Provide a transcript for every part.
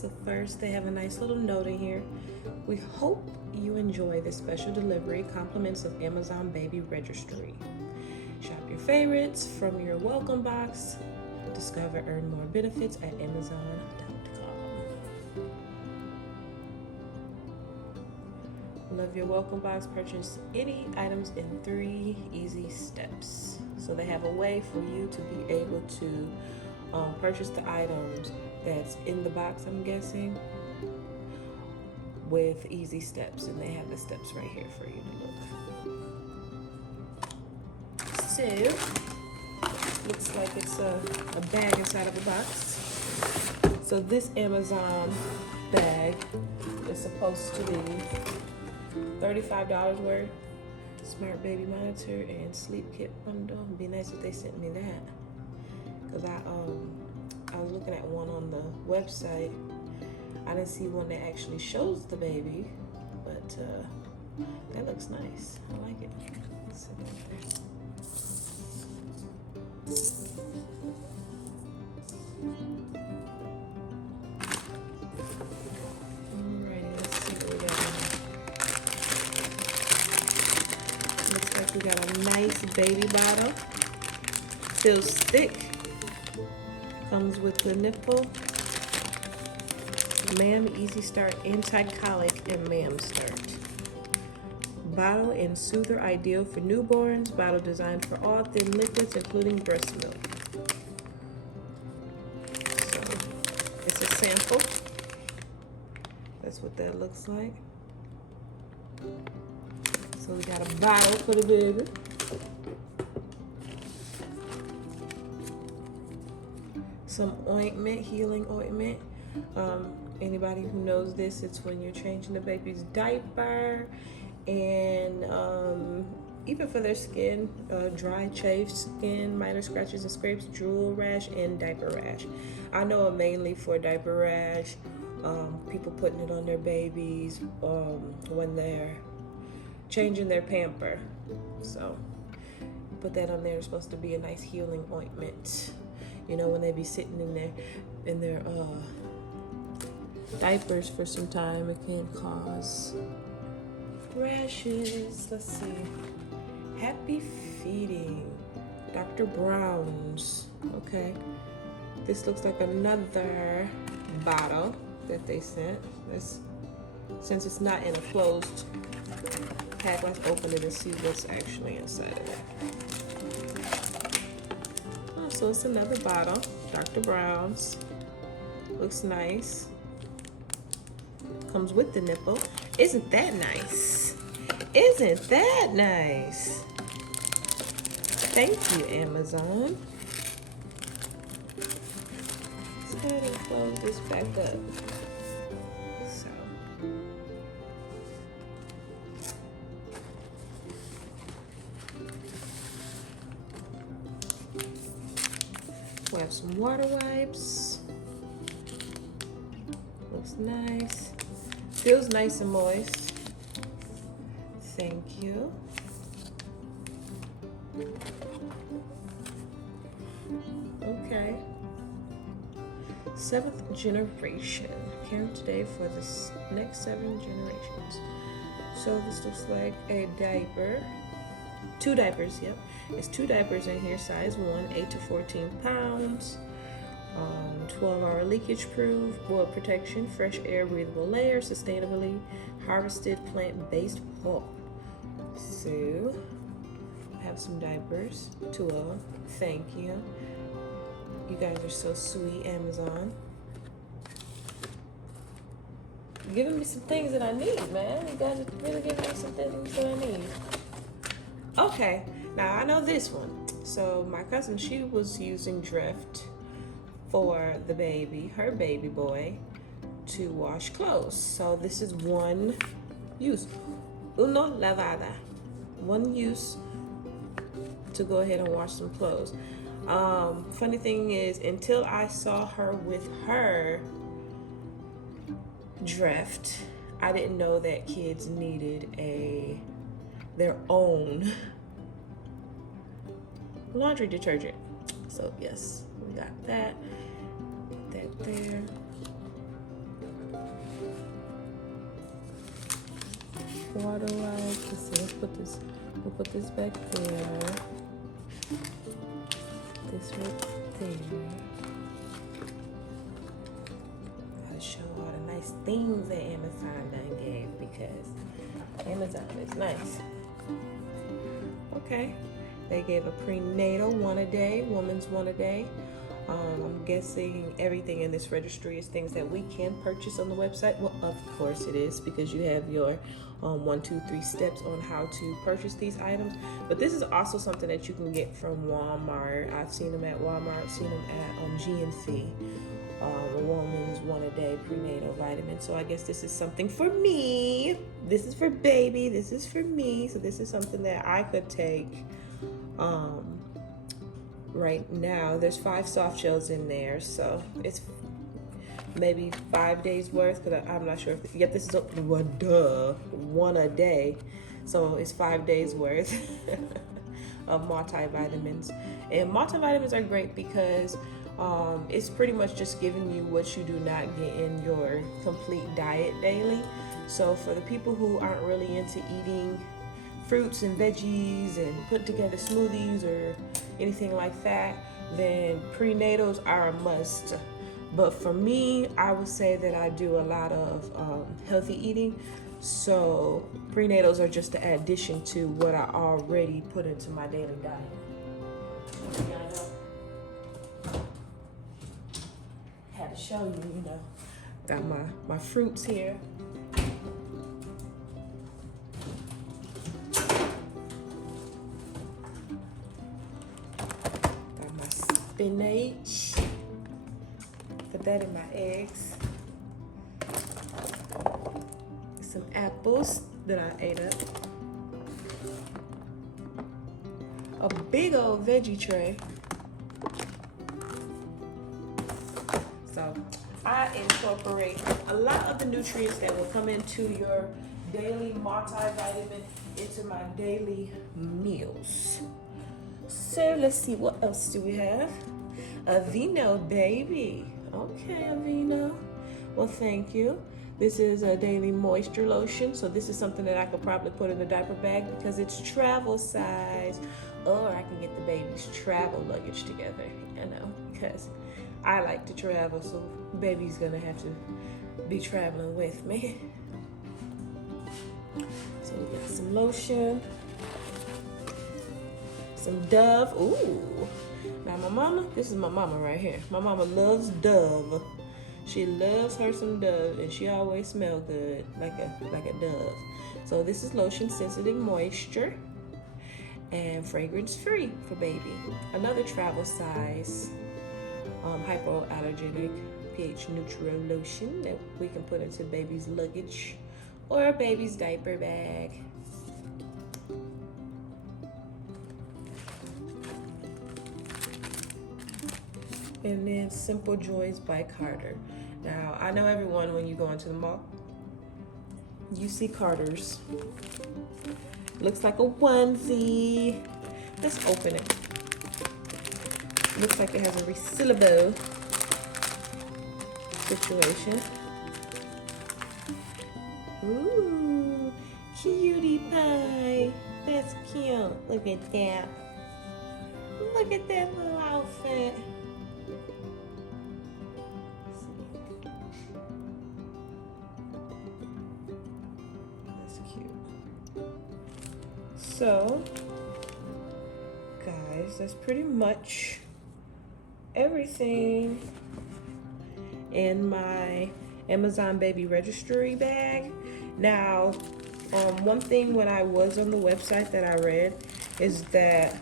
So first, they have a nice little note in here. We hope you enjoy this special delivery. Compliments of Amazon Baby Registry. Shop your favorites from your welcome box. Discover earn more benefits at Amazon.com. Love your welcome box. Purchase any items in 3 easy steps. So they have a way for you to be able to purchase the items that's in the box, I'm guessing, with easy steps, and they have the steps right here for you to look. So, looks like it's a bag inside of a box. So this Amazon bag is supposed to be $35 worth. Smart baby monitor and sleep kit bundle. It'd be nice if they sent me that, because I was looking at one on the website. I didn't see one that actually shows the baby, but that looks nice. I like it. Let's see Alrighty, let's see what we got. Looks like we got a nice baby bottle. Feels thick. Comes with the nipple. Ma'am Easy Start Anti-Colic and Ma'am Start. Bottle and soother ideal for newborns. Bottle designed for all thin liquids, including breast milk. So it's a sample. That's what that looks like. So we got a bottle for the baby. Some ointment, healing ointment. Anybody who knows this, it's when you're changing the baby's diaper, and even for their skin, dry, chafed skin, minor scratches and scrapes, drool rash, and diaper rash. I know it mainly for diaper rash, people putting it on their babies when they're changing their pamper. So put that on there. It's supposed to be a nice healing ointment. You know, when they be sitting in their diapers for some time, it can cause rashes. Let's see. Happy feeding. Dr. Brown's. Okay. This looks like another bottle that they sent. Since it's not in a closed pack, let's open it and see what's actually inside of it. So it's another bottle, Dr. Brown's. Looks nice. Comes with the nipple. Isn't that nice? Isn't that nice? Thank you, Amazon. Let's go ahead and close this back up. So. We have some water wipes. Looks nice. Feels nice and moist. Thank you. Okay. 7th generation. Caring today for the next 7 generations. So this looks like a diaper. 2 diapers, yep. It's 2 diapers in here, size 1, 8 to 14 pounds. 12-hour leakage proof, boil protection, fresh air, breathable layer, sustainably harvested plant-based pulp. So, I have some diapers, 2 of them. Thank you. You guys are so sweet, Amazon. You're giving me some things that I need, man. You guys are really giving me some things that I need. Okay, now I know this one. So my cousin, she was using Drift for the baby, her baby boy, to wash clothes. So this is one use. Uno lavada. One use to go ahead and wash some clothes. Funny thing is, until I saw her with her Drift, I didn't know that kids needed their own laundry detergent. So yes, we got that. Put that there. Water wipes. Let's see, we'll put this back there. This right there. I'll show all the nice things that Amazon done gave, because Amazon is nice. Okay, they gave a prenatal 1 a day, woman's 1 a day. I'm guessing everything in this registry is things that we can purchase on the website. Well, of course it is, because you have your 1, 2, 3 steps on how to purchase these items. But this is also something that you can get from Walmart. I've seen them at Walmart, I've seen them at GNC. A woman's 1 a day prenatal vitamin. So I guess this is something for me. This is for baby. This is for me. So this is something that I could take. Right now there's 5 soft shells in there, so it's maybe 5 days worth, because I'm not sure if, yep, this is 1 a day, so it's 5 days worth of multivitamins. And multivitamins are great because it's pretty much just giving you what you do not get in your complete diet daily. So for the people who aren't really into eating fruits and veggies and put together smoothies or anything like that, then prenatals are a must. But for me, I would say that I do a lot of healthy eating, so prenatals are just an addition to what I already put into my daily diet. Had to show you, you know, got my fruits here. Spinach. Put that in my eggs. Some apples that I ate up. A big old veggie tray. So I incorporate a lot of the nutrients that will come into your daily multivitamin into my daily meals. So let's see, what else do we have? Aveeno, baby. Okay, Aveeno. Well, thank you. This is a daily moisture lotion. So this is something that I could probably put in the diaper bag because it's travel size. Or I can get the baby's travel luggage together, you know, because I like to travel, so baby's gonna have to be traveling with me. So we got some lotion. Some Dove. Ooh. Now my mama, this is my mama right here. My mama loves Dove. She loves her some Dove, and she always smells good like a dove. So this is lotion sensitive moisture and fragrance free for baby. Another travel size hypoallergenic pH neutral lotion that we can put into baby's luggage or a baby's diaper bag. And then Simple Joys by Carter. Now, I know everyone, when you go into the mall, you see Carter's. Looks like a onesie. Let's open it. Looks like it has a resealable situation. Ooh, cutie pie. That's cute. Look at that. Look at that little outfit. So, guys, that's pretty much everything in my Amazon baby registry bag. Now, one thing when I was on the website that I read is that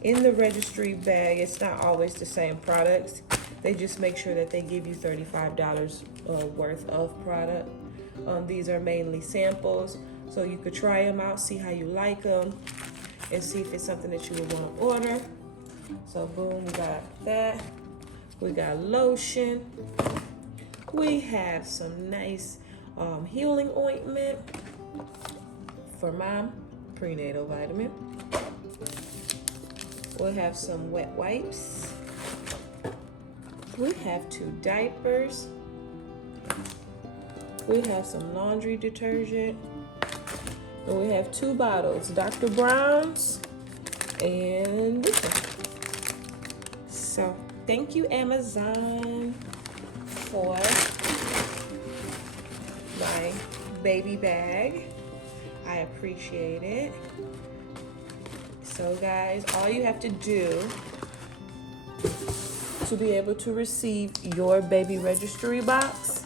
in the registry bag, it's not always the same products. They just make sure that they give you $35 worth of product. These are mainly samples. So you could try them out, see how you like them, and see if it's something that you would want to order. So boom, we got that. We got lotion. We have some nice healing ointment for mom, prenatal vitamin. We'll have some wet wipes. We have 2 diapers. We have some laundry detergent. And we have 2 bottles, Dr. Brown's and this one. So thank you, Amazon, for my baby bag. I appreciate it. So guys, all you have to do to be able to receive your baby registry box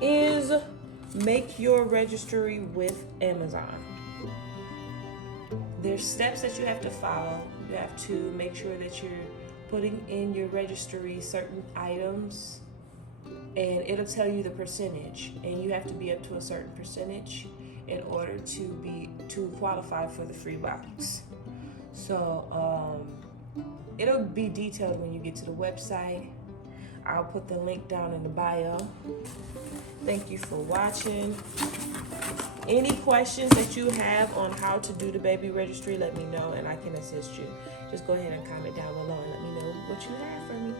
is make your registry with Amazon. There's steps that you have to follow. You have to make sure that you're putting in your registry certain items, and it'll tell you the percentage, and you have to be up to a certain percentage in order to qualify for the free box. So it'll be detailed when you get to the website. I'll put the link down in the bio. Thank you for watching. Any questions that you have on how to do the baby registry, let me know and I can assist you. Just go ahead and comment down below and let me know what you have for me.